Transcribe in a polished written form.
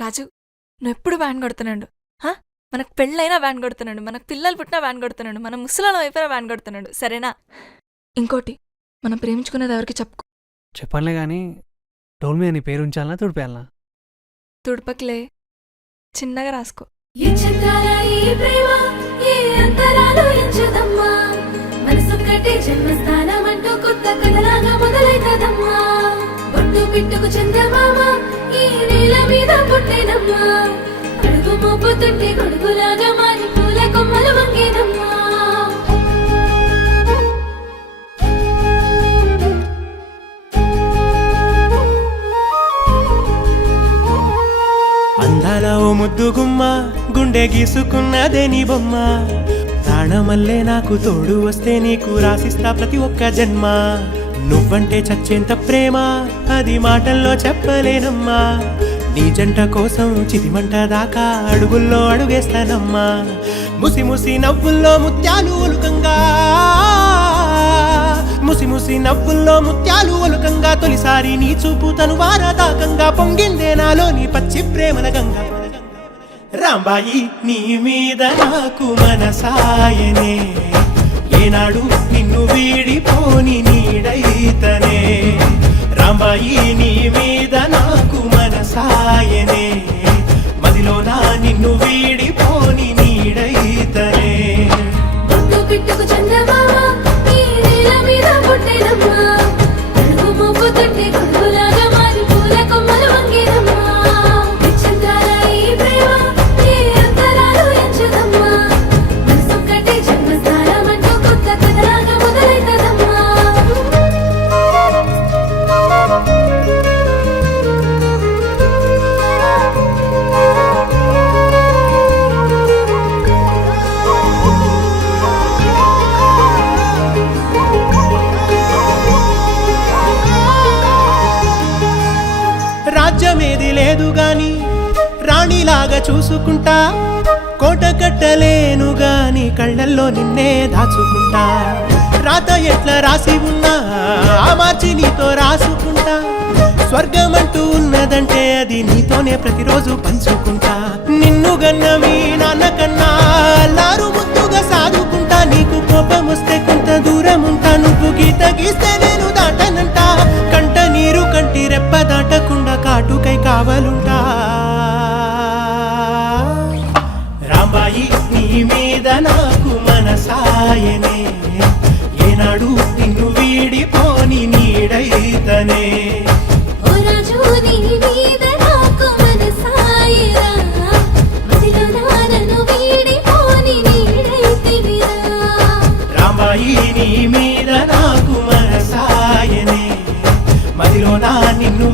రాజు, నువ్వెప్పుడు వ్యాన్ కొడుతున్నాడు. మనకు పెళ్ళైనా వ్యాన్ కొడుతున్నాడు, మనకు పిల్లలు పుట్టినా వ్యాన్ కొడుతున్నాడు, మన ముసలాలం అయిపోయినా వ్యాన్ కొడుతున్నాడు. సరేనా? ఇంకోటి, మనం ప్రేమించుకునేది ఎవరికి చెప్పుకో. చెప్పనులే కానీ డోల్ మీద నీ పేరు ఉంచాలనా తుడిపేయాలనా? తుడపకిలే, చిన్నగా రాసుకో. పిట్టుకు చందమామ ఈ నేల మీద పుట్టేనమ్మా, అడుగు మోపుతుంటే గొడుగులాగా మారి పూల కొమ్మలు వంగేనమ్మా. అందాల ఓ ముద్దు గుమ్మ, గుండె గీసుకున్నదే నీ బొమ్మ. ప్రాణమల్లే నాకు తోడు వస్తే నీకు రాసిస్తా ప్రతి ఒక్క జన్మ. నువ్వంటే చచ్చేంత ప్రేమ అది మాటల్లో చెప్పలేనమ్మా. నీ జంట కోసం చితిమంట దాకా అడుగుల్లో అడుగేస్తానమ్మా. ముసి ముసి నవ్వుల్లో ముత్యాలు ఒలుకంగా, ముసి ముసి నవ్వుల్లో ముత్యాలు ఒలుకంగా, తొలిసారి నీ చూపు తను వారదాకంగా పొంగిందే నాలో నీ పచ్చి ప్రేమల గంగా. రాంబాయి నీ మీద నాకు మనసాయనే, ఏనాడు నిన్ను వీడిపోని నీడైతనే. రాంబాయి నీ మీద నాకు మనసాయనే, మదిలో నా నిన్ను వీడిపోని నీడైతనే. పిట్టుకు చందమామ ఈ నేల మీద పుట్టేనమ్మా, అడుగు మోపుతుంటే గొడుగులాగా మారి పూల కొమ్మలు వంగేనమ్మా. చంద్రాల ఈ ప్రేమ ఏ అంతరాలు ఎంచుదమ్మా, మనసొక్కటే జన్మస్థానం అంటూ కొత్త కథలాగా మొదలైతదమ్మా. రాజ్యమేది లేదు గాని రాణిలాగా చూసుకుంటా, కోట కట్టలేను గాని కళ్ళల్లో నిన్నే దాచుకుంటా. రాత ఎట్లా రాసి ఉన్నా ఆ మార్చి నీతో రాసుకుంటా. స్వర్గమంటూ ఉన్నదంటే అది నీతోనే ప్రతిరోజు పంచుకుంటా. నిన్ను గన్న మీ నాన్న కన్నా అల్లారు ముద్దుగా సాదుకుంటా. నీకు కోపం వస్తే కొంత దూరం ఉంటా, నువ్వు గీత గీస్తే నేను దాటనంట. కంట నీరు కంటి రెప్ప దాటకుండా కాటుకై కావలుంటా. రాంబాయి నీ మీద నాకు మనసాయనే, ఏనాడు నిన్ను వీడిపోని నీడైతనే. ఓ రాజు నీ మీద నాకు మనసాయరా, మదిలో నన్ను వీడిపోని నీడైతివిరా. రాంబాయి నీ మీద నాకు మనసాయనే, మదిలో నా నిన్ను